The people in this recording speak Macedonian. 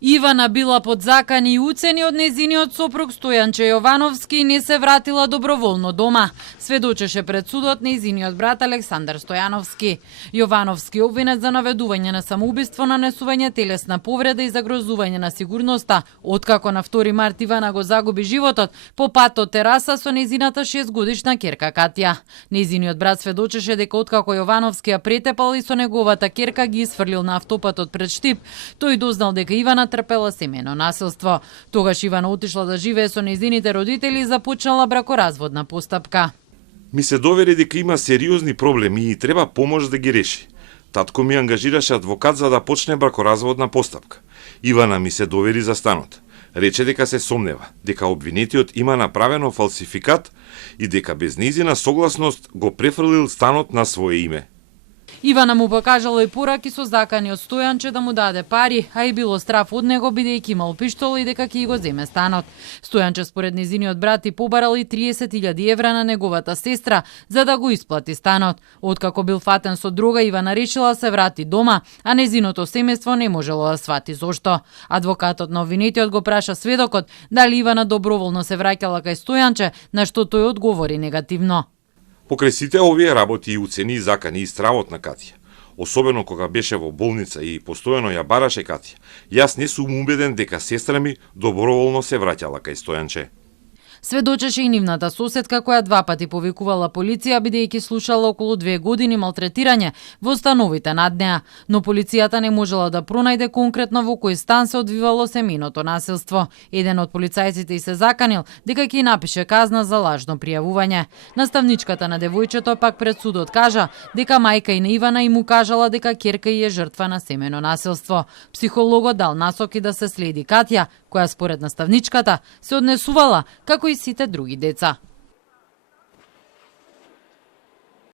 Ивана била под закани и уцени од нејзиниот сопруг Стојанче Јовановски и не се вратила доброволно дома. Сведочеше пред судот нејзиниот брат Александар Стојановски. Јовановски обвинет за наведување на самоубиство, нанесување телесна повреда и загрозување на сигурноста. Откако на 2 март Ивана го загуби животот по пат од тераса со нејзината 6-годишна ќерка Катја. Нејзиниот брат сведочеше дека откако Јовановски ја претепал и со неговата ќерка ги исфрлил на автопатот пред Штип, тој дознал дека Ивана трпела семејно насилство. Тогаш Ивана отишла да живее со нејзините родители и започнала бракоразводна постапка. Ми се довери дека има сериозни проблеми и треба помош да ги реши. Татко ми ангажираше адвокат за да почне бракоразводна постапка. Ивана ми се довери за станот. Рече дека се сомнева, дека обвинетиот има направено фалсификат и дека без нејзина согласност го префрлил станот на свое име. Ивана му покажала и пораки со закани од Стојанче да му даде пари, а и било страф од него бидејќи имал пиштол и дека ќе го земе станот. Стојанче според нејзиниот брат и побарал и 30.000 евра на неговата сестра за да го исплати станот. Откако бил фатен со друга, Ивана решила се врати дома, а нејзиното семејство не можело да свати зошто. Адвокатот на обвинетиот го праша сведокот дали Ивана доброволно се враќала кај Стојанче, на што тој одговори негативно. Покрај сите овие работи и уцени и закани и стравот на Катја, особено кога беше во болница и постојано ја бараше Катја, јас не сум убеден дека сестра ми доброволно се враќала кај Стојанче. Сведочеше и нивната соседка која 2 пати повикувала полиција бидејќи слушала околу 2 години малтретирање во становите над неа, но полицијата не можела да пронајде конкретно во кој стан се одвивало семејното насилство. Еден од полицајците и се заканил дека ќе напише казна за лажно пријавување. Наставничката на девојчето пак пред судот кажа дека мајка и на Ивана и му кажала дека ќерка и е жртва на семејно насилство. Психологот дал насоки да се следи Катја, која според наставничката се однесувала како и сите други деца.